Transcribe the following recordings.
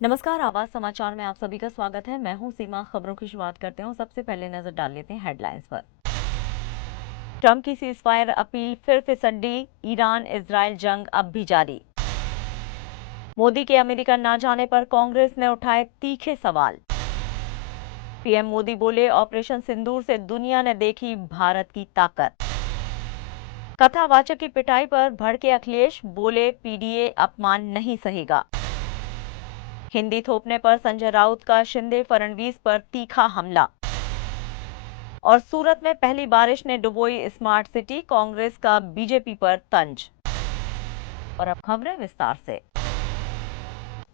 नमस्कार, आवाज समाचार में आप सभी का स्वागत है। मैं हूं सीमा। खबरों की शुरुआत करते हैं। सबसे पहले नजर डाल लेते हैं हेडलाइंस पर। ट्रंप की सीजफायर अपील फिर फिसड्डी, ईरान इजराइल जंग अब भी जारी। मोदी के अमेरिका ना जाने पर कांग्रेस ने उठाए तीखे सवाल। पीएम मोदी बोले, ऑपरेशन सिंदूर से दुनिया ने देखी भारत की ताकत। कथावाचक की पिटाई पर भड़के अखिलेश, बोले पीडीए अपमान नहीं सहेगा। हिंदी थोपने पर संजय राउत का शिंदे फडणवीस पर तीखा हमला। और सूरत में पहली बारिश ने डुबोई स्मार्ट सिटी, कांग्रेस का बीजेपी पर तंज। और अब खबरें विस्तार से।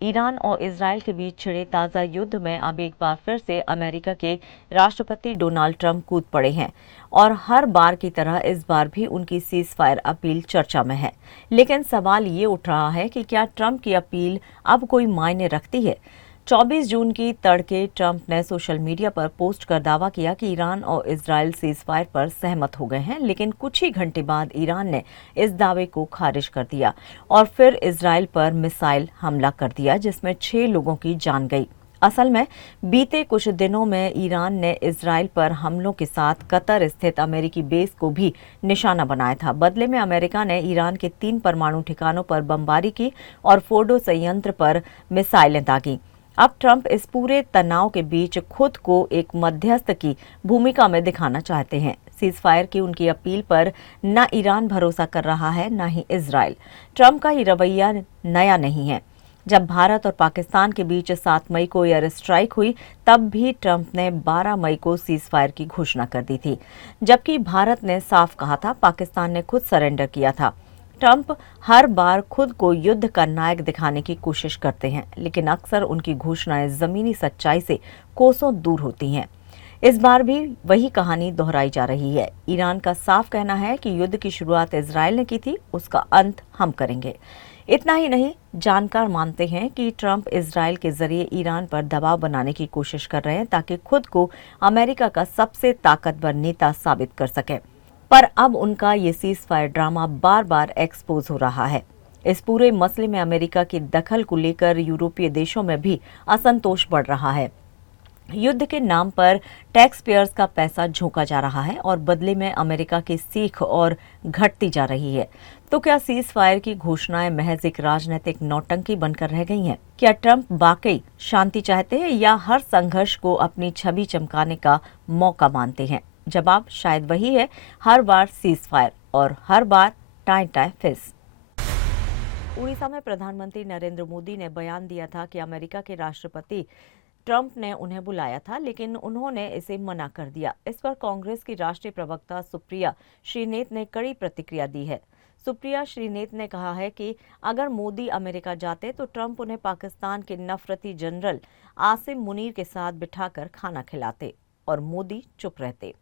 ईरान और इजराइल के बीच छिड़े ताजा युद्ध में अब एक बार फिर से अमेरिका के राष्ट्रपति डोनाल्ड ट्रंप कूद पड़े हैं और हर बार की तरह इस बार भी उनकी सीजफायर अपील चर्चा में है। लेकिन सवाल ये उठ रहा है कि क्या ट्रंप की अपील अब कोई मायने रखती है। 24 जून की तड़के ट्रंप ने सोशल मीडिया पर पोस्ट कर दावा किया कि ईरान और इजराइल सीजफायर पर सहमत हो गए हैं, लेकिन कुछ ही घंटे बाद ईरान ने इस दावे को खारिज कर दिया और फिर इजराइल पर मिसाइल हमला कर दिया, जिसमें 6 लोगों की जान गई। असल में बीते कुछ दिनों में ईरान ने इजराइल पर हमलों के साथ कतर स्थित अमेरिकी बेस को भी निशाना बनाया था। बदले में अमेरिका ने ईरान के 3 परमाणु ठिकानों पर बमबारी की और फोर्डो संयंत्र पर मिसाइलें दागी। अब ट्रंप इस पूरे तनाव के बीच खुद को एक मध्यस्थ की भूमिका में दिखाना चाहते हैं। सीजफायर की उनकी अपील पर न ईरान भरोसा कर रहा है, न ही इजराइल। ट्रंप का ये रवैया नया नहीं है। जब भारत और पाकिस्तान के बीच 7 मई को एयर स्ट्राइक हुई, तब भी ट्रंप ने 12 मई को सीजफायर की घोषणा कर दी थी, जबकि भारत ने साफ कहा था, पाकिस्तान ने खुद सरेंडर किया था। ट्रंप हर बार खुद को युद्ध का नायक दिखाने की कोशिश करते हैं, लेकिन अक्सर उनकी घोषणाएं जमीनी सच्चाई से कोसों दूर होती हैं। इस बार भी वही कहानी दोहराई जा रही है। ईरान का साफ कहना है कि युद्ध की शुरुआत इजराइल ने की थी, उसका अंत हम करेंगे। इतना ही नहीं, जानकार मानते हैं कि ट्रंप इजराइल के जरिए ईरान पर दबाव बनाने की कोशिश कर रहे हैं, ताकि खुद को अमेरिका का सबसे ताकतवर नेता साबित कर सके। पर अब उनका ये सीजफायर ड्रामा बार बार एक्सपोज हो रहा है। इस पूरे मसले में अमेरिका की दखल को लेकर यूरोपीय देशों में भी असंतोष बढ़ रहा है। युद्ध के नाम पर टैक्स पेयर्स का पैसा झोंका जा रहा है और बदले में अमेरिका की सीख और घटती जा रही है। तो क्या सीजफायर की घोषणाएं महज एक राजनीतिक नौटंकी बनकर रह गई हैं? क्या ट्रंप वाकई शांति चाहते हैं या हर संघर्ष को अपनी छवि चमकाने का मौका मानते हैं? जवाब शायद वही है, हर बार सीजफायर और हर बार टाई टाई फिस। उड़ीसा में प्रधानमंत्री नरेंद्र मोदी ने बयान दिया था कि अमेरिका के राष्ट्रपति ट्रंप ने उन्हें बुलाया था, लेकिन उन्होंने इसे मना कर दिया। इस पर कांग्रेस की राष्ट्रीय प्रवक्ता सुप्रिया श्रीनेत ने कड़ी प्रतिक्रिया दी है। सुप्रिया श्रीनेत ने कहा है कि अगर मोदी अमेरिका जाते तो ट्रंप उन्हें पाकिस्तान के नफरती जनरल आसिम मुनीर के साथ बिठाकर खाना खिलाते और मोदी चुप रहते।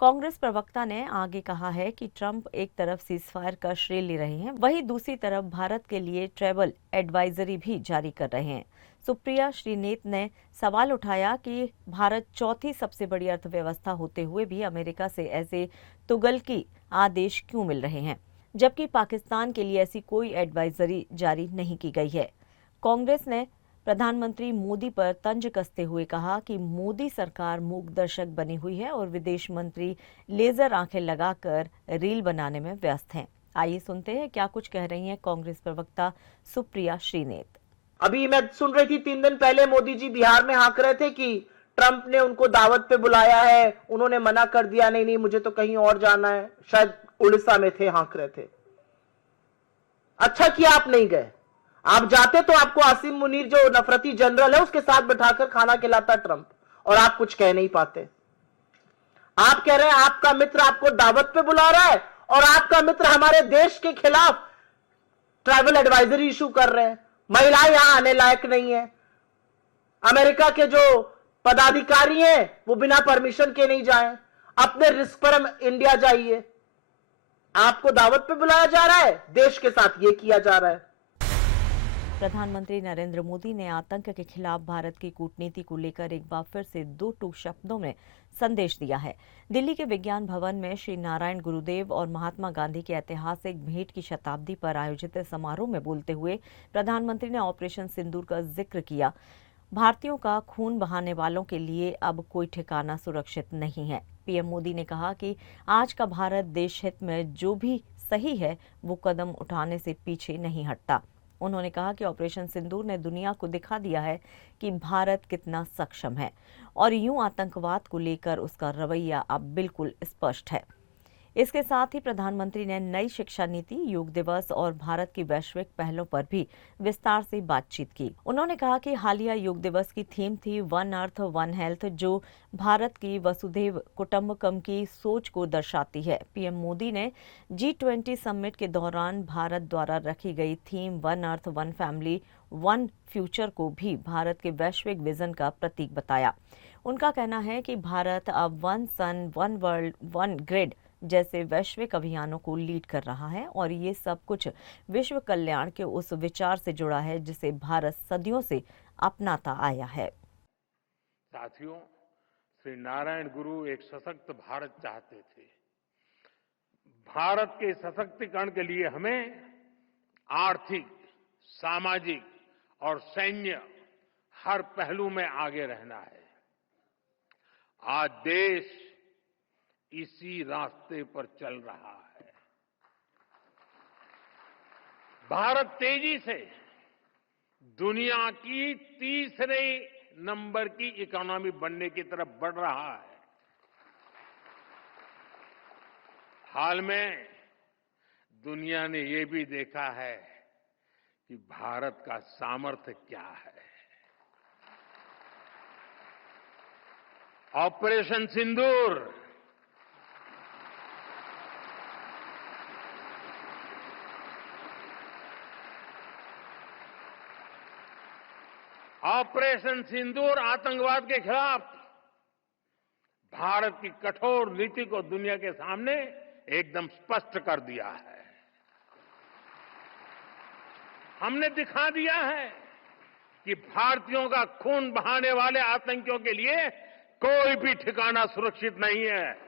कांग्रेस प्रवक्ता ने आगे कहा है कि ट्रंप एक तरफ सीजफायर का श्रेय ले रहे हैं, वहीं दूसरी तरफ भारत के लिए ट्रैवल एडवाइजरी भी जारी कर रहे हैं। सुप्रिया श्रीनेत ने सवाल उठाया कि भारत चौथी सबसे बड़ी अर्थव्यवस्था होते हुए भी अमेरिका से ऐसे तुगलकी आदेश क्यों मिल रहे हैं, जबकि पाकिस्तान के लिए ऐसी कोई एडवाइजरी जारी नहीं की गई है। कांग्रेस ने प्रधानमंत्री मोदी पर तंज कसते हुए कहा कि मोदी सरकार मूक दर्शक बनी हुई है और विदेश मंत्री लेजर आंखें लगाकर रील बनाने में व्यस्त हैं। आइए सुनते हैं क्या कुछ कह रही हैं कांग्रेस प्रवक्ता सुप्रिया श्रीनेत। अभी मैं सुन रही थी 3 दिन पहले मोदी जी बिहार में हाँक रहे थे कि ट्रंप ने उनको दावत पे बुलाया है, उन्होंने मना कर दिया, नहीं नहीं मुझे तो कहीं और जाना है। शायद उड़ीसा में थे, हाँक रहे थे। अच्छा किया आप नहीं गए। आप जाते तो आपको आसिम मुनीर जो नफरती जनरल है उसके साथ बिठाकर खाना खिलाता ट्रंप, और आप कुछ कह नहीं पाते। आप कह रहे हैं आपका मित्र आपको दावत पे बुला रहा है और आपका मित्र हमारे देश के खिलाफ ट्रैवल एडवाइजरी इशू कर रहे हैं। महिलाएं यहां आने लायक नहीं है। अमेरिका के जो पदाधिकारी हैं वो बिना परमिशन के नहीं जाएं। अपने रिस्क पर हम इंडिया जाइए। आपको दावत पे बुलाया जा रहा है, देश के साथ ये किया जा रहा है। प्रधानमंत्री नरेंद्र मोदी ने आतंक के खिलाफ भारत की कूटनीति को लेकर एक बार फिर से दो टूक शब्दों में संदेश दिया है। दिल्ली के विज्ञान भवन में श्री नारायण गुरुदेव और महात्मा गांधी की ऐतिहासिक भेंट की शताब्दी पर आयोजित समारोह में बोलते हुए प्रधानमंत्री ने ऑपरेशन सिंदूर का जिक्र किया। भारतीयों का खून बहाने वालों के लिए अब कोई ठिकाना सुरक्षित नहीं है। पीएम मोदी ने कहा कि आज का भारत देश हित में जो भी सही है वो कदम उठाने से पीछे नहीं हटता। उन्होंने कहा कि ऑपरेशन सिंदूर ने दुनिया को दिखा दिया है कि भारत कितना सक्षम है और यूं आतंकवाद को लेकर उसका रवैया अब बिल्कुल स्पष्ट है। इसके साथ ही प्रधानमंत्री ने नई शिक्षा नीति, योग दिवस और भारत की वैश्विक पहलों पर भी विस्तार से बातचीत की। उन्होंने कहा कि हालिया योग दिवस की थीम थी वन अर्थ वन हेल्थ, जो भारत की वसुधैव कुटुंबकम की सोच को दर्शाती है। पीएम मोदी ने G20 समिट के दौरान भारत द्वारा रखी गई theme one earth one family one future को भी भारत के वैश्विक विजन का प्रतीक बताया। उनका कहना है कि भारत अब one sun one world one grid जैसे वैश्विक अभियानों को लीड कर रहा है और ये सब कुछ विश्व कल्याण के उस विचार से जुड़ा है जिसे भारत सदियों से अपनाता आया है। साथियों, श्री नारायण गुरु एक सशक्त भारत चाहते थे। भारत के सशक्तिकरण के लिए हमें आर्थिक, सामाजिक और सैन्य हर पहलू में आगे रहना है। आज देश इसी रास्ते पर चल रहा है। भारत तेजी से दुनिया की तीसरे नंबर की इकोनॉमी बनने की तरफ बढ़ रहा है। हाल में दुनिया ने ये भी देखा है कि भारत का सामर्थ्य क्या है। ऑपरेशन सिंदूर आतंकवाद के खिलाफ भारत की कठोर नीति को दुनिया के सामने एकदम स्पष्ट कर दिया है। हमने दिखा दिया है कि भारतीयों का खून बहाने वाले आतंकियों के लिए कोई भी ठिकाना सुरक्षित नहीं है।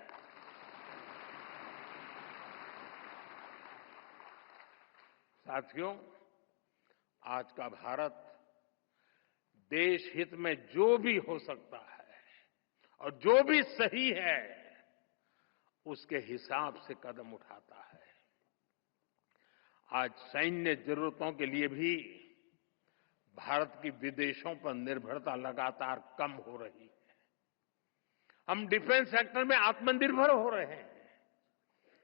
साथियों, आज का भारत देश हित में जो भी हो सकता है और जो भी सही है उसके हिसाब से कदम उठाता है। आज सैन्य जरूरतों के लिए भी भारत की विदेशों पर निर्भरता लगातार कम हो रही है। हम डिफेंस सेक्टर में आत्मनिर्भर हो रहे हैं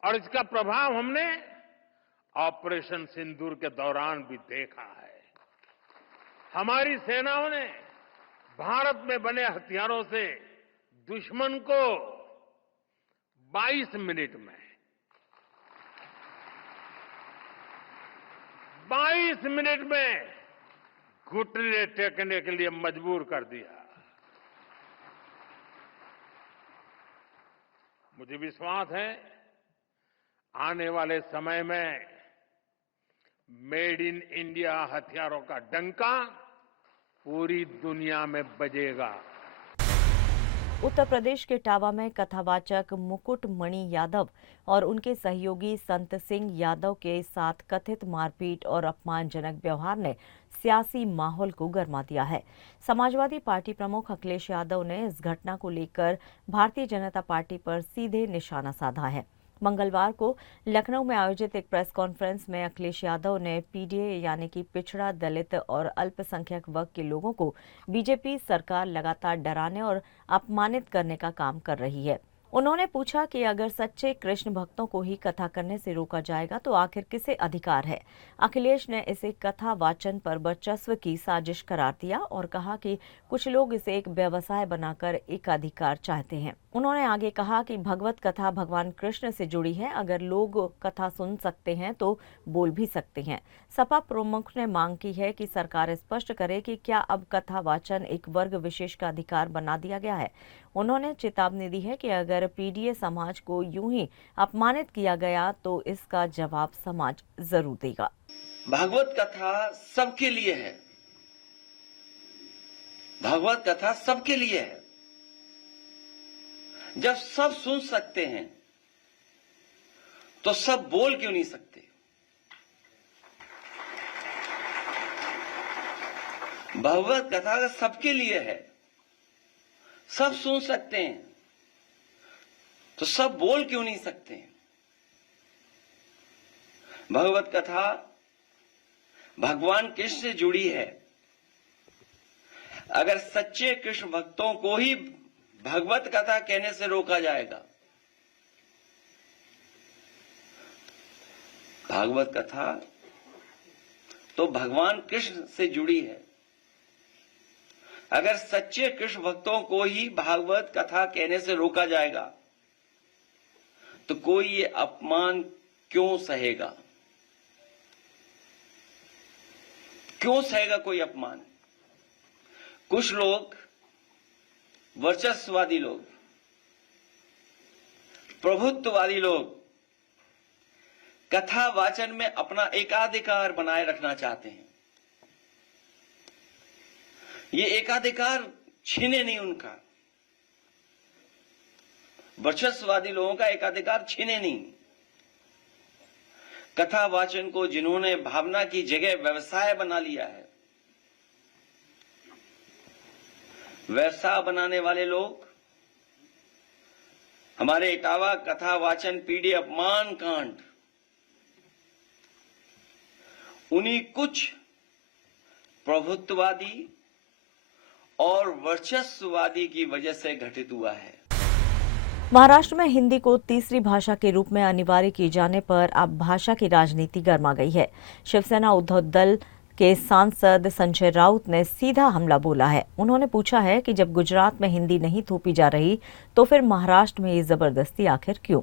और इसका प्रभाव हमने ऑपरेशन सिंदूर के दौरान भी देखा है। हमारी सेनाओं ने भारत में बने हथियारों से दुश्मन को 22 मिनट में घुटने टेकने के लिए मजबूर कर दिया। मुझे विश्वास है आने वाले समय में मेड इन इंडिया हथियारों का डंका पूरी दुनिया में बजेगा। उत्तर प्रदेश के इटावा में कथावाचक मुकुट मणि यादव और उनके सहयोगी संत सिंह यादव के साथ कथित मारपीट और अपमानजनक व्यवहार ने सियासी माहौल को गरमा दिया है। समाजवादी पार्टी प्रमुख अखिलेश यादव ने इस घटना को लेकर भारतीय जनता पार्टी पर सीधे निशाना साधा है। मंगलवार को लखनऊ में आयोजित एक प्रेस कॉन्फ्रेंस में अखिलेश यादव ने पीडीए यानी कि पिछड़ा, दलित और अल्पसंख्यक वर्ग के लोगों को बीजेपी सरकार लगातार डराने और अपमानित करने का काम कर रही है। उन्होंने पूछा कि अगर सच्चे कृष्ण भक्तों को ही कथा करने से रोका जाएगा तो आखिर किसे अधिकार है। अखिलेश ने इसे कथा वाचन पर वर्चस्व की साजिश करार दिया और कहा कि कुछ लोग इसे एक व्यवसाय बनाकर एक अधिकार चाहते हैं। उन्होंने आगे कहा कि भगवत कथा भगवान कृष्ण से जुड़ी है, अगर लोग कथा सुन सकते हैं तो बोल भी सकते हैं। सपा प्रमुख ने मांग की है कि सरकार स्पष्ट करे कि क्या अब कथा वाचन एक वर्ग विशेष का अधिकार बना दिया गया है। उन्होंने चेतावनी दी है कि अगर पीडीए समाज को यूं ही अपमानित किया गया तो इसका जवाब समाज जरूर देगा। भागवत कथा सबके लिए है। भागवत कथा सबके लिए है। जब सब सुन सकते हैं तो सब बोल क्यों नहीं सकते? भागवत कथा सबके लिए है, सब सुन सकते हैं तो सब बोल क्यों नहीं सकते? भगवत कथा भगवान कृष्ण से जुड़ी है। अगर सच्चे कृष्ण भक्तों को ही भगवत कथा कहने से रोका जाएगा, भागवत कथा तो भगवान कृष्ण से जुड़ी है। अगर सच्चे कृष्ण भक्तों को ही भागवत कथा कहने से रोका जाएगा तो कोई ये अपमान क्यों सहेगा? क्यों सहेगा कोई अपमान? कुछ लोग, वर्चस्ववादी लोग, प्रभुत्ववादी लोग कथा वाचन में अपना एकाधिकार बनाए रखना चाहते हैं। ये एकाधिकार छीने नहीं उनका। वर्चस्ववादी लोगों का एकाधिकार छीने नहीं। कथा वाचन को जिन्होंने भावना की जगह व्यवसाय बना लिया है, व्यवसाय बनाने वाले लोग हमारे इटावा कथा वाचन पीढ़ी अपमान कांड उन्हीं कुछ प्रभुत्ववादी और वर्चस्ववादी की वजह से घटित हुआ है। महाराष्ट्र में हिंदी को तीसरी भाषा के रूप में अनिवार्य किए जाने पर अब भाषा की राजनीति गर्मा गई है। शिवसेना उद्धव दल के सांसद संजय राउत ने सीधा हमला बोला है। उन्होंने पूछा है कि जब गुजरात में हिंदी नहीं थोपी जा रही तो फिर महाराष्ट्र में ये जबरदस्ती आखिर क्यों?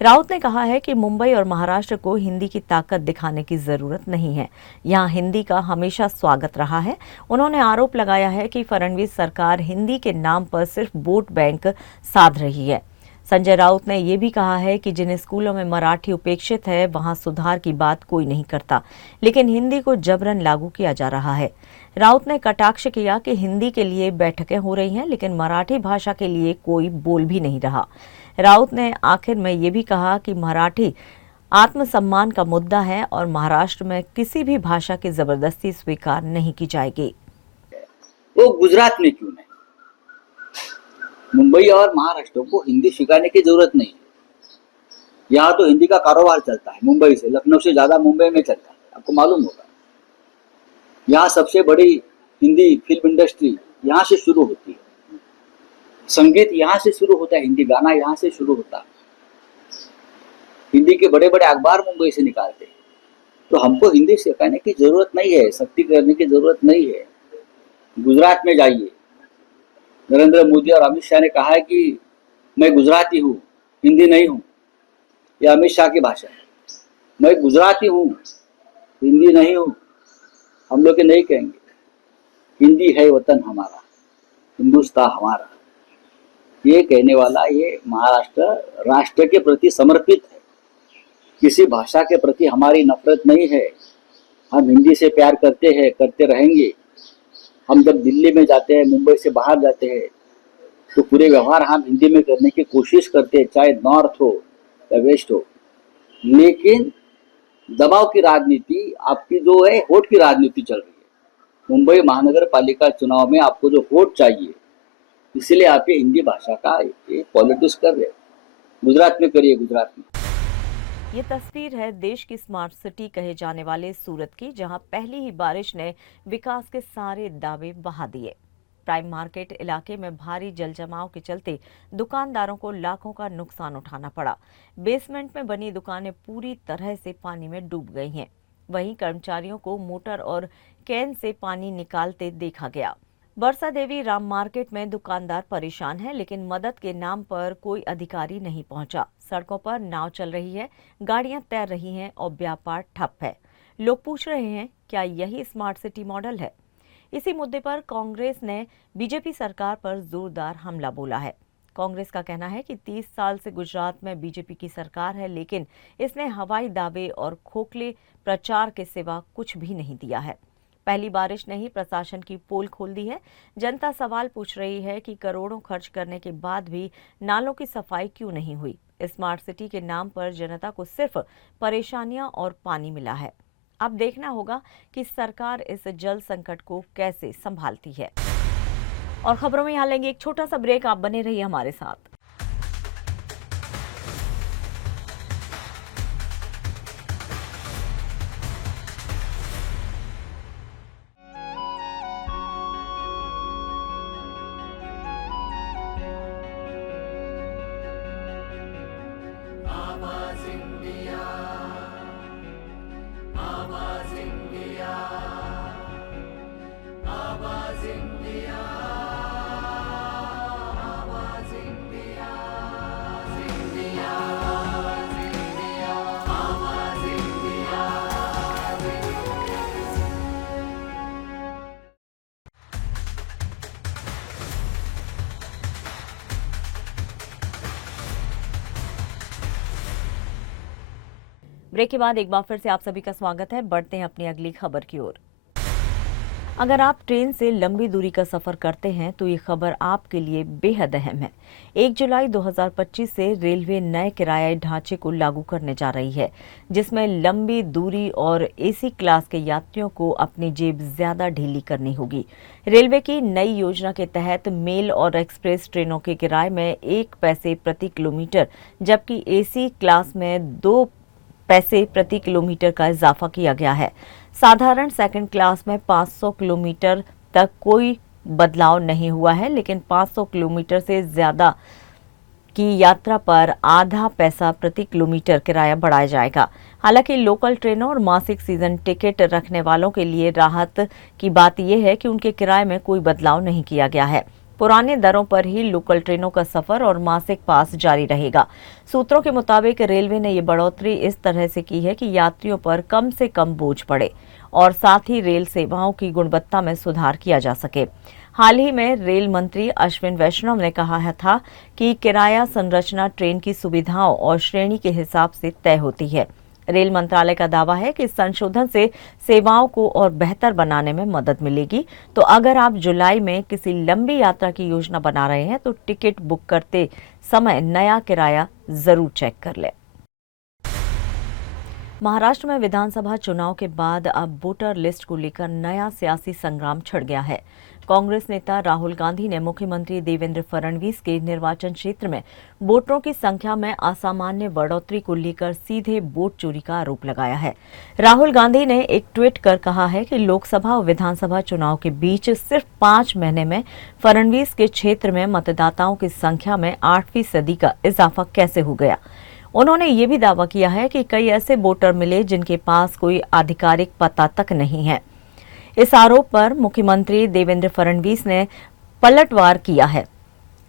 राउत ने कहा है कि मुंबई और महाराष्ट्र को हिंदी की ताकत दिखाने की जरूरत नहीं है। यहाँ हिंदी का हमेशा स्वागत रहा है। उन्होंने आरोप लगाया है कि फडणवीस सरकार हिंदी के नाम पर सिर्फ वोट बैंक साध रही है। संजय राउत ने ये भी कहा है कि जिन स्कूलों में मराठी उपेक्षित है वहां सुधार की बात कोई नहीं करता, लेकिन हिंदी को जबरन लागू किया जा रहा है। राउत ने कटाक्ष किया कि हिंदी के लिए बैठकें हो रही हैं, लेकिन मराठी भाषा के लिए कोई बोल भी नहीं रहा। राउत ने आखिर में ये भी कहा कि मराठी आत्मसम्मान का मुद्दा है और महाराष्ट्र में किसी भी भाषा की जबरदस्ती स्वीकार नहीं की जाएगी। वो गुजरात में क्यों नहीं? मुंबई और महाराष्ट्र को हिंदी सिखाने की जरूरत नहीं है। यहाँ तो हिंदी का कारोबार चलता है, मुंबई से, लखनऊ से ज्यादा मुंबई में चलता है, आपको मालूम होगा। यहाँ सबसे बड़ी हिंदी फिल्म इंडस्ट्री यहाँ से शुरू होती है, संगीत यहाँ से शुरू होता है, हिंदी गाना यहाँ से शुरू होता है, हिंदी के बड़े बड़े अखबार मुंबई से निकालते हैं। तो हमको हिंदी सिखाने की जरूरत नहीं है, सख्ती करने की जरूरत नहीं है। गुजरात में जाइए, नरेंद्र मोदी और अमित शाह ने कहा है कि मैं गुजराती हूँ, हिंदी नहीं हूँ। यह अमित शाह की भाषा है। मैं गुजराती हूँ, हिंदी नहीं हूँ। हम लोग नहीं कहेंगे हिंदी है वतन हमारा, हिंदुस्तान हमारा। ये कहने वाला ये महाराष्ट्र राष्ट्र के प्रति समर्पित है। किसी भाषा के प्रति हमारी नफरत नहीं है। हम हिंदी से प्यार करते हैं, करते रहेंगे। हम जब दिल्ली में जाते हैं, मुंबई से बाहर जाते हैं, तो पूरे व्यवहार हम हिंदी में करने की कोशिश करते हैं, चाहे नॉर्थ हो या वेस्ट हो। लेकिन दबाव की राजनीति आपकी जो है, वोट की राजनीति चल रही है। मुंबई महानगर पालिका चुनाव में आपको जो वोट चाहिए, इसलिए आप ये हिंदी भाषा का पॉलिटिक्स कर रहे हैं। गुजरात में करिए, गुजरात में। ये तस्वीर है देश की स्मार्ट सिटी कहे जाने वाले सूरत की, जहां पहली ही बारिश ने विकास के सारे दावे बहा दिए। प्राइम मार्केट इलाके में भारी जलजमाव के चलते दुकानदारों को लाखों का नुकसान उठाना पड़ा। बेसमेंट में बनी दुकानें पूरी तरह से पानी में डूब गई हैं। वहीं कर्मचारियों को मोटर और कैन से पानी निकालते देखा गया। बरसा देवी राम मार्केट में दुकानदार परेशान हैं, लेकिन मदद के नाम पर कोई अधिकारी नहीं पहुंचा। सड़कों पर नाव चल रही है, गाड़ियां तैर रही हैं और व्यापार ठप है। लोग पूछ रहे हैं, क्या यही स्मार्ट सिटी मॉडल है? इसी मुद्दे पर कांग्रेस ने बीजेपी सरकार पर जोरदार हमला बोला है। कांग्रेस का कहना है कि 30 साल से गुजरात में बीजेपी की सरकार है, लेकिन इसने हवाई दावे और खोखले प्रचार के सिवा कुछ भी नहीं दिया है। पहली बारिश ने ही प्रशासन की पोल खोल दी है। जनता सवाल पूछ रही है कि करोड़ों खर्च करने के बाद भी नालों की सफाई क्यों नहीं हुई। स्मार्ट सिटी के नाम पर जनता को सिर्फ परेशानियां और पानी मिला है। अब देखना होगा कि सरकार इस जल संकट को कैसे संभालती है। और खबरों में यहाँ लेंगे एक छोटा सा ब्रेक। आप बने रहिए हमारे साथ। ब्रेक के बाद एक बार फिर से आप सभी का स्वागत है। बढ़ते हैं अपनी अगली खबर की ओर। अगर आप ट्रेन से लंबी दूरी का सफर करते हैं तो ये खबर आपके लिए बेहद अहम है। 1 जुलाई 2025 से रेलवे नए किराए ढांचे को लागू करने जा रही है, जिसमें लंबी दूरी और एसी क्लास के यात्रियों को अपनी जेब ज्यादा ढीली करनी होगी। रेलवे की नई योजना के तहत मेल और एक्सप्रेस ट्रेनों के किराए में 1 पैसे प्रति किलोमीटर, जबकि एसी क्लास में 2 पैसे प्रति किलोमीटर का इजाफा किया गया है। साधारण सेकंड क्लास में 500 किलोमीटर तक कोई बदलाव नहीं हुआ है, लेकिन 500 किलोमीटर से ज्यादा की यात्रा पर आधा पैसा प्रति किलोमीटर किराया बढ़ाया जाएगा। हालांकि लोकल ट्रेनों और मासिक सीजन टिकट रखने वालों के लिए राहत की बात यह है कि उनके किराए में कोई बदलाव नहीं किया गया है। पुराने दरों पर ही लोकल ट्रेनों का सफर और मासिक पास जारी रहेगा। सूत्रों के मुताबिक रेलवे ने ये बढ़ोतरी इस तरह से की है कि यात्रियों पर कम से कम बोझ पड़े और साथ ही रेल सेवाओं की गुणवत्ता में सुधार किया जा सके। हाल ही में रेल मंत्री अश्विन वैष्णव ने कहा था कि किराया संरचना ट्रेन की सुविधाओं और श्रेणी के हिसाब से तय होती है। रेल मंत्रालय का दावा है कि इस संशोधन से सेवाओं को और बेहतर बनाने में मदद मिलेगी। तो अगर आप जुलाई में किसी लंबी यात्रा की योजना बना रहे हैं तो टिकट बुक करते समय नया किराया जरूर चेक कर लें। महाराष्ट्र में विधानसभा चुनाव के बाद अब वोटर लिस्ट को लेकर नया सियासी संग्राम छिड़ गया है। कांग्रेस नेता राहुल गांधी ने मुख्यमंत्री देवेंद्र फडणवीस के निर्वाचन क्षेत्र में वोटरों की संख्या में असामान्य बढ़ोतरी को लेकर सीधे वोट चोरी का आरोप लगाया है। राहुल गांधी ने एक ट्वीट कर कहा है कि लोकसभा और विधानसभा चुनाव के बीच सिर्फ 5 महीने में फडणवीस के क्षेत्र में मतदाताओं की संख्या में 8% का इजाफा कैसे हो गया। उन्होंने ये भी दावा किया है कि कई ऐसे वोटर मिले जिनके पास कोई आधिकारिक पता तक नहीं है। इस आरोप पर मुख्यमंत्री देवेंद्र फडणवीस ने पलटवार किया है।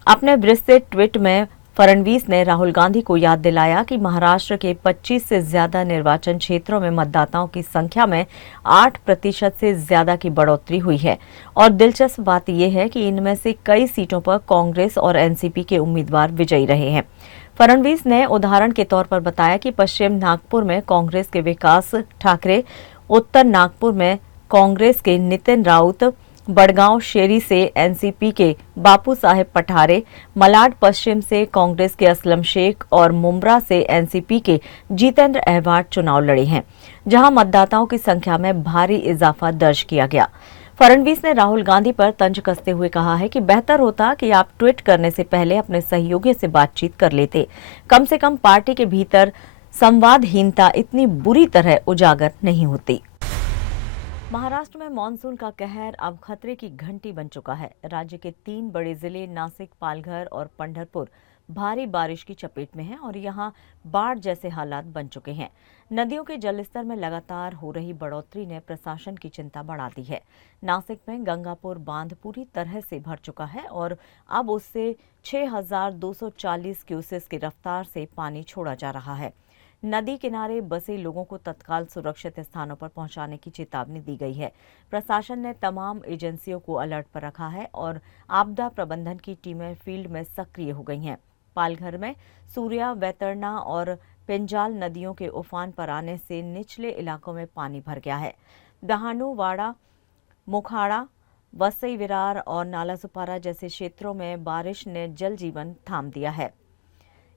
अपने विस्तृत ट्वीट में फडणवीस ने राहुल गांधी को याद दिलाया कि महाराष्ट्र के 25 से ज्यादा निर्वाचन क्षेत्रों में मतदाताओं की संख्या में 8% से ज्यादा की बढ़ोतरी हुई है और दिलचस्प बात यह है कि इनमें से कई सीटों पर कांग्रेस और एनसीपी के उम्मीदवार विजयी रहे हैं। फडणवीस ने उदाहरण के तौर पर बताया कि पश्चिम नागपुर में कांग्रेस के विकास ठाकरे, उत्तर नागपुर में कांग्रेस के नितिन राउत, बड़गांव शेरी से एनसीपी के बापू साहेब पठारे, मलाड पश्चिम से कांग्रेस के असलम शेख और मुंब्रा से एनसीपी के जितेंद्र अहवाट चुनाव लड़े हैं, जहां मतदाताओं की संख्या में भारी इजाफा दर्ज किया गया। फडणवीस ने राहुल गांधी पर तंज कसते हुए कहा है कि बेहतर होता कि आप ट्वीट करने से पहले अपने सहयोगियों से बातचीत कर लेते। कम से कम पार्टी के भीतर संवादहीनता इतनी बुरी तरह उजागर नहीं होती। महाराष्ट्र में मानसून का कहर अब खतरे की घंटी बन चुका है। राज्य के 3 बड़े जिले नासिक, पालघर और पंढरपुर भारी बारिश की चपेट में हैं और यहां बाढ़ जैसे हालात बन चुके हैं। नदियों के जलस्तर में लगातार हो रही बढ़ोतरी ने प्रशासन की चिंता बढ़ा दी है। नासिक में गंगापुर बांध पूरी तरह से भर चुका है और अब उससे 6,240 क्यूसेस की रफ्तार से पानी छोड़ा जा रहा है। नदी किनारे बसे लोगों को तत्काल सुरक्षित स्थानों पर पहुंचाने की चेतावनी दी गई है। प्रशासन ने तमाम एजेंसियों को अलर्ट पर रखा है और आपदा प्रबंधन की टीमें फील्ड में सक्रिय हो गई हैं। पालघर में सूर्या, वैतरणी और पिंजाल नदियों के उफान पर आने से निचले इलाकों में पानी भर गया है। दहानू, वाड़ा, मोखाड़ा, वसई विरार और नालासोपारा जैसे क्षेत्रों में बारिश ने जल जीवन थाम दिया है।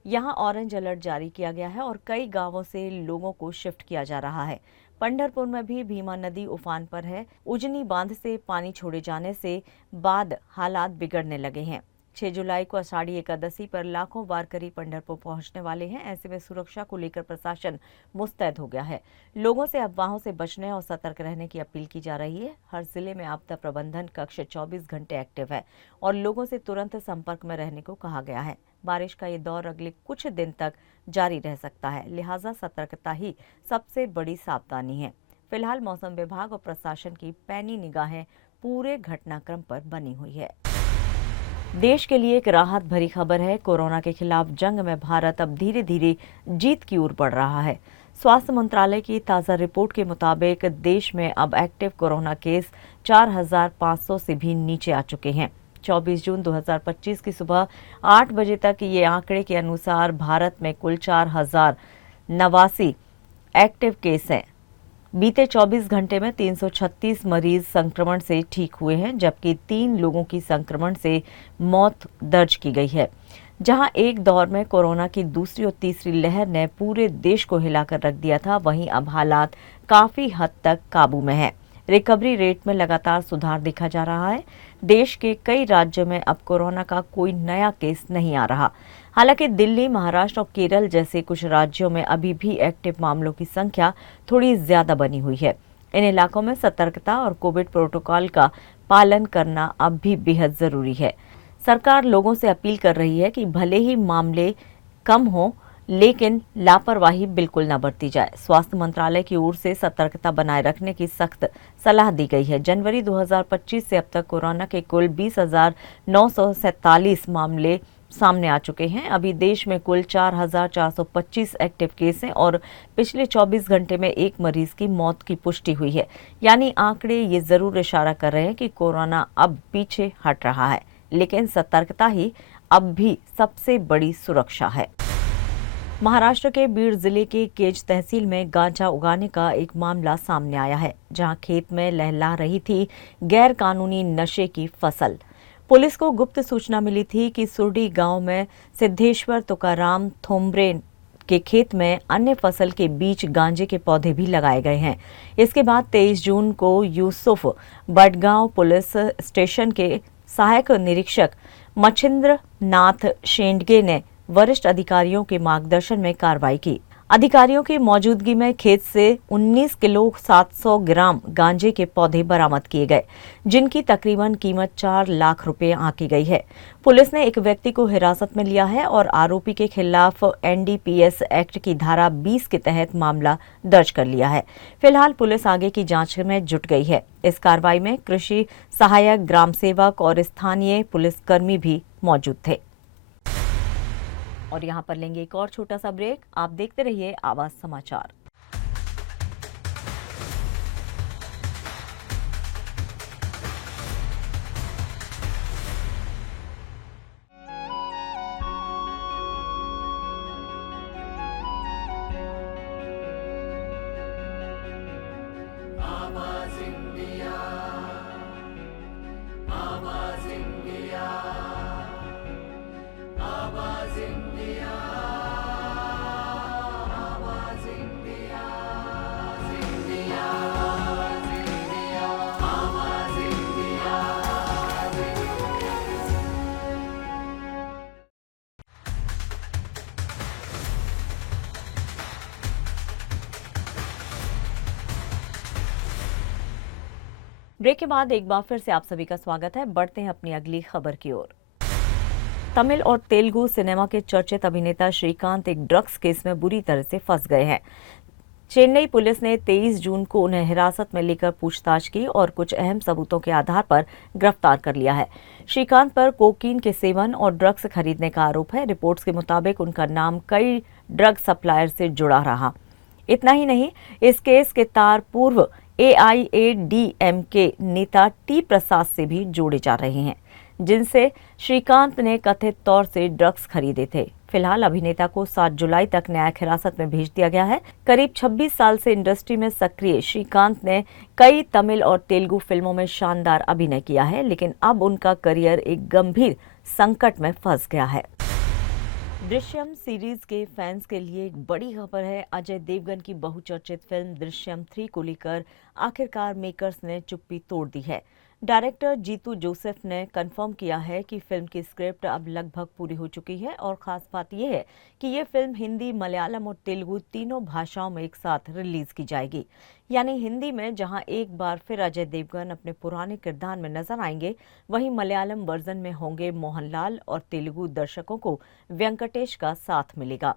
यहां ऑरेंज अलर्ट जारी किया गया है और कई गांवों से लोगों को शिफ्ट किया जा रहा है। पंढरपुर में भी भीमा नदी उफान पर है। उजनी बांध से पानी छोड़े जाने से बाद हालात बिगड़ने लगे हैं। 6 जुलाई को आषाढ़ी एकादशी पर लाखों वारकरी पंढरपुर पहुंचने वाले हैं। ऐसे में सुरक्षा को लेकर प्रशासन मुस्तैद हो गया है। लोगों से अफवाहों से बचने और सतर्क रहने की अपील की जा रही है। हर जिले में आपदा प्रबंधन कक्ष 24 घंटे एक्टिव है और लोगों से तुरंत संपर्क में रहने को कहा गया है। बारिश का ये दौर अगले कुछ दिन तक जारी रह सकता है, लिहाजा सतर्कता ही सबसे बड़ी सावधानी है। फिलहाल मौसम विभाग और प्रशासन की पैनी निगाहें पूरे घटनाक्रम पर बनी हुई है। देश के लिए एक राहत भरी खबर है। कोरोना के खिलाफ जंग में भारत अब धीरे धीरे जीत की ओर बढ़ रहा है। स्वास्थ्य मंत्रालय की ताज़ा रिपोर्ट के मुताबिक देश में अब एक्टिव कोरोना केस 4,500 से भी नीचे आ चुके हैं। 24 जून 2025 की सुबह 8 बजे तक ये आंकड़े के अनुसार भारत में कुल 4,089 एक्टिव केस हैं। बीते 24 घंटे में 336 मरीज संक्रमण से ठीक हुए हैं, जबकि 3 लोगों की संक्रमण से मौत दर्ज की गई है। जहां एक दौर में कोरोना की दूसरी और तीसरी लहर ने पूरे देश को हिलाकर रख दिया था, वहीं अब हालात काफी हद तक काबू में है। रिकवरी रेट में लगातार सुधार देखा जा रहा है। देश के कई राज्यों में अब कोरोना का कोई नया केस नहीं आ रहा। हालांकि दिल्ली, महाराष्ट्र और केरल जैसे कुछ राज्यों में अभी भी एक्टिव मामलों की संख्या थोड़ी ज्यादा बनी हुई है। इन इलाकों में सतर्कता और कोविड प्रोटोकॉल का पालन करना अब भी बेहद जरूरी है। सरकार लोगों से अपील कर रही है कि भले ही मामले कम हो, लेकिन लापरवाही बिल्कुल न बरती जाए। स्वास्थ्य मंत्रालय की ओर से सतर्कता बनाए रखने की सख्त सलाह दी गई है। जनवरी 2025 से अब तक कोरोना के कुल 20,947 मामले सामने आ चुके हैं। अभी देश में कुल 4,425 एक्टिव केस हैं और पिछले 24 घंटे में एक मरीज की मौत की पुष्टि हुई है। यानी आंकड़े ये जरूर इशारा कर रहे हैं कि कोरोना अब पीछे हट रहा है, लेकिन सतर्कता ही अब भी सबसे बड़ी सुरक्षा है। महाराष्ट्र के बीड जिले के केज तहसील में गांजा उगाने का एक मामला सामने आया है, जहां खेत में लहला रही थी गैर कानूनी नशे की फसल। पुलिस को गुप्त सूचना मिली थी कि सुरडी गांव में सिद्धेश्वर तुकाराम थोम्ब्रे के खेत में अन्य फसल के बीच गांजे के पौधे भी लगाए गए हैं। इसके बाद 23 जून को यूसुफ बडगांव पुलिस स्टेशन के सहायक निरीक्षक मच्छिंद्र नाथ शेंडगे ने वरिष्ठ अधिकारियों के मार्गदर्शन में कार्रवाई की। अधिकारियों की मौजूदगी में खेत से 19 किलो 700 ग्राम गांजे के पौधे बरामद किए गए, जिनकी तकरीबन कीमत 4 लाख रुपए आंकी गई है। पुलिस ने एक व्यक्ति को हिरासत में लिया है और आरोपी के खिलाफ NDPS एक्ट की धारा 20 के तहत मामला दर्ज कर लिया है। फिलहाल पुलिस आगे की जांच में जुट गई है। इस कार्रवाई में कृषि सहायक, ग्राम सेवक और स्थानीय पुलिसकर्मी भी मौजूद थे। और यहाँ पर लेंगे एक और छोटा सा ब्रेक। आप देखते रहिए आवाज समाचार। ब्रेक के बाद एक बार फिर से आप सभी का स्वागत है। बढ़ते हैं अपनी अगली खबर की ओर। तमिल और तेलुगु सिनेमा के चर्चित अभिनेता श्रीकांत एक ड्रग्स केस में बुरी तरह से फंस गए हैं। चेन्नई पुलिस ने 23 जून को उन्हें हिरासत में लेकर पूछताछ की और कुछ अहम सबूतों के आधार पर गिरफ्तार कर लिया है। श्रीकांत पर कोकीन के सेवन और ड्रग्स खरीदने का आरोप है। रिपोर्ट्स के मुताबिक उनका नाम कई ड्रग सप्लायर से जुड़ा रहा। इतना ही नहीं, इस केस के तार पूर्व AIADMK नेता टी प्रसाद से भी जोड़े जा रहे हैं, जिनसे श्रीकांत ने कथित तौर से ड्रग्स खरीदे थे। फिलहाल अभिनेता को 7 जुलाई तक न्यायिक हिरासत में भेज दिया गया है। करीब 26 साल से इंडस्ट्री में सक्रिय श्रीकांत ने कई तमिल और तेलुगु फिल्मों में शानदार अभिनय किया है, लेकिन अब उनका करियर एक गंभीर संकट में फंस गया है। दृश्यम सीरीज के फैंस के लिए एक बड़ी खबर है। अजय देवगन की बहुचर्चित फिल्म दृश्यम 3 को लेकर आखिरकार मेकर्स ने चुप्पी तोड़ दी है। डायरेक्टर जीतू जोसेफ ने कंफर्म किया है कि फिल्म की स्क्रिप्ट अब लगभग पूरी हो चुकी है और खास बात यह है कि ये फिल्म हिंदी, मलयालम और तेलुगु तीनों भाषाओं में एक साथ रिलीज की जाएगी। यानी हिंदी में जहां एक बार फिर अजय देवगन अपने पुराने किरदार में नजर आएंगे, वहीं मलयालम वर्जन में होंगे मोहनलाल और तेलुगु दर्शकों को वेंकटेश का साथ मिलेगा।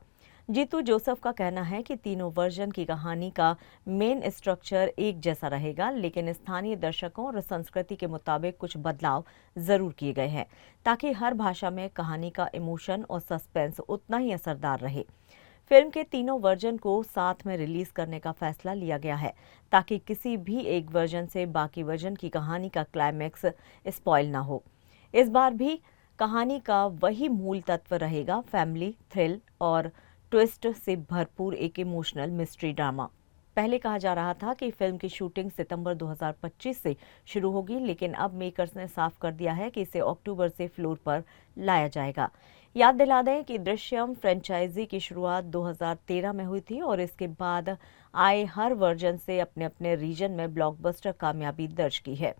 जीतू जोसेफ का कहना है कि तीनों वर्जन की कहानी का मेन स्ट्रक्चर एक जैसा रहेगा, लेकिन स्थानीय दर्शकों और संस्कृति के मुताबिक कुछ बदलाव जरूर किए गए हैं, ताकि हर भाषा में कहानी का इमोशन और सस्पेंस उतना ही असरदार रहे। फिल्म के तीनों वर्जन को साथ में रिलीज करने का फैसला लिया गया है, ताकि किसी भी एक वर्जन से बाकी वर्जन की कहानी का क्लाइमैक्स स्पॉइल ना हो। इस बार भी कहानी का वही मूल तत्व रहेगा, फैमिली, थ्रिल और ट्विस्ट से भरपूर एक इमोशनल मिस्ट्री ड्रामा। पहले कहा जा रहा था कि फिल्म की शूटिंग सितंबर 2025 से शुरू होगी, लेकिन अब मेकर्स ने साफ कर दिया है कि इसे अक्टूबर से फ्लोर पर लाया जाएगा। याद दिला दें कि दृश्यम फ्रेंचाइजी की शुरुआत 2013 में हुई थी और इसके बाद आए हर वर्जन से अपने अपने रीजन में ब्लॉकबस्टर कामयाबी दर्ज की है।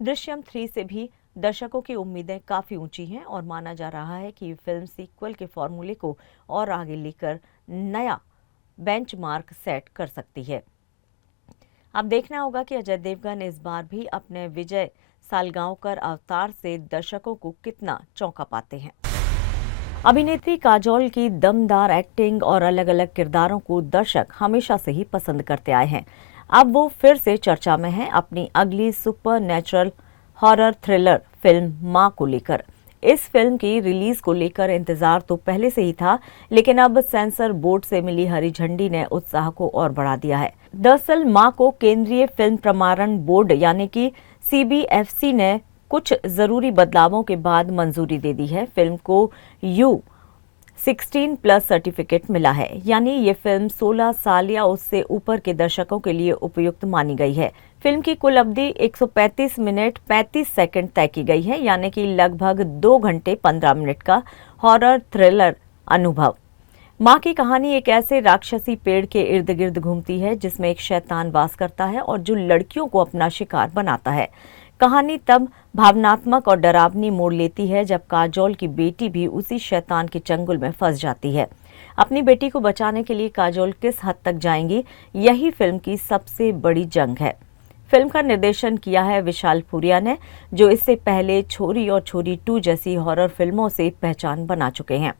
दृश्यम 3 से भी दर्शकों की उम्मीदें काफी ऊंची हैं और माना जा रहा है कि फिल्म सीक्वल के फॉर्मूले को और आगे लेकर नया बेंचमार्क सेट कर सकती है। अब देखना होगा कि अजय देवगन इस बार भी अपने विजय सालगांवकर अवतार से दर्शकों को कितना चौंका पाते हैं। अभिनेत्री काजोल की दमदार एक्टिंग और अलग अलग किरदारों को दर्शक हमेशा से ही पसंद करते आए हैं। अब वो फिर से चर्चा में है अपनी अगली सुपरनैचुरल हॉरर थ्रिलर फिल्म मां को लेकर। इस फिल्म की रिलीज को लेकर इंतजार तो पहले से ही था, लेकिन अब सेंसर बोर्ड से मिली हरी झंडी ने उत्साह को और बढ़ा दिया है। दरअसल मां को केंद्रीय फिल्म प्रमाणन बोर्ड यानी कि CBFC ने कुछ जरूरी बदलावों के बाद मंजूरी दे दी है। फिल्म को U16+ सर्टिफिकेट मिला है, यानी ये फिल्म 16 साल या उससे ऊपर के दर्शकों के लिए उपयुक्त मानी गई है। फिल्म की कुल अवधि 135 मिनट 35 सेकंड तय की गई है, यानी कि लगभग 2 घंटे 15 मिनट का हॉरर थ्रिलर अनुभव। मां की कहानी एक ऐसे राक्षसी पेड़ के इर्द गिर्द घूमती है जिसमें एक शैतान वास करता है और जो लड़कियों को अपना शिकार बनाता है। कहानी तब भावनात्मक और डरावनी मोड़ लेती है जब काजोल की बेटी भी उसी शैतान के चंगुल में फंस जाती है। अपनी बेटी को बचाने के लिए काजोल किस हद तक जाएंगी, यही फिल्म की सबसे बड़ी जंग है। फिल्म का निर्देशन किया है विशाल फूरिया ने, जो इससे पहले छोरी और छोरी 2 जैसी हॉरर फिल्मों से पहचान बना चुके हैं।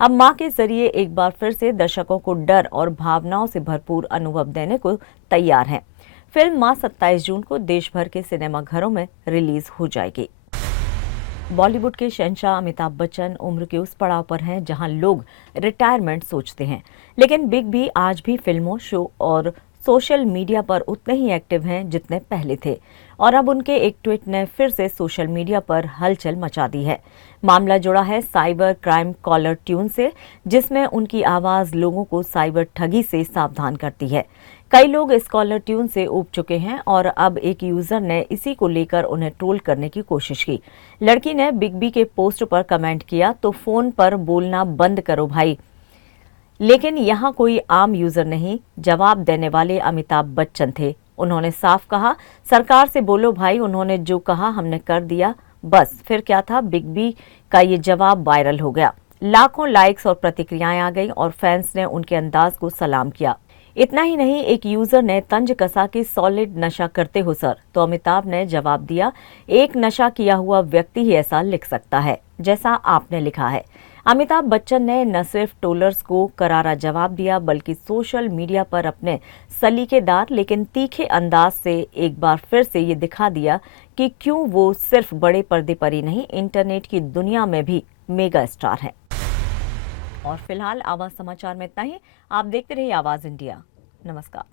अब मां के जरिए एक बार फिर से दर्शकों को डर और भावनाओं से भरपूर अनुभव देने को तैयार हैं। फिल्म मां 27 जून को देश भर के सिनेमाघरों में रिलीज हो जाएगी। बॉलीवुड के शहंशाह अमिताभ बच्चन उम्र के उस पड़ाव पर हैं जहां लोग रिटायरमेंट सोचते हैं, लेकिन बिग बी आज भी फिल्मों, शो और सोशल मीडिया पर उतने ही एक्टिव हैं जितने पहले थे, और अब उनके एक ट्वीट ने फिर से सोशल मीडिया पर हलचल मचा दी है। मामला जुड़ा है साइबर क्राइम कॉलर ट्यून से, जिसमें उनकी आवाज लोगों को साइबर ठगी से सावधान करती है। कई लोग इस कॉलर ट्यून से ऊब चुके हैं और अब एक यूजर ने इसी को लेकर उन्हें ट्रोल करने की कोशिश की। लड़की ने बिग बी के पोस्ट पर कमेंट किया, तो फोन पर बोलना बंद करो भाई। लेकिन यहाँ कोई आम यूजर नहीं, जवाब देने वाले अमिताभ बच्चन थे। उन्होंने साफ कहा, सरकार से बोलो भाई, उन्होंने जो कहा हमने कर दिया, बस। फिर क्या था, बिग बी का ये जवाब वायरल हो गया। लाखों लाइक्स और प्रतिक्रियाएं आ गई और फैंस ने उनके अंदाज को सलाम किया। इतना ही नहीं, एक यूजर ने तंज कसा कि सॉलिड नशा करते हो सर, तो अमिताभ ने जवाब दिया, एक नशा किया हुआ व्यक्ति ही ऐसा लिख सकता है जैसा आपने लिखा है। अमिताभ बच्चन ने न सिर्फ ट्रोलर्स को करारा जवाब दिया बल्कि सोशल मीडिया पर अपने सलीकेदार लेकिन तीखे अंदाज से एक बार फिर से ये दिखा दिया कि क्यों वो सिर्फ बड़े पर्दे पर ही नहीं, इंटरनेट की दुनिया में भी मेगा स्टार हैं। और फिलहाल आवाज समाचार में इतना ही। आप देखते रहिए आवाज इंडिया। नमस्कार।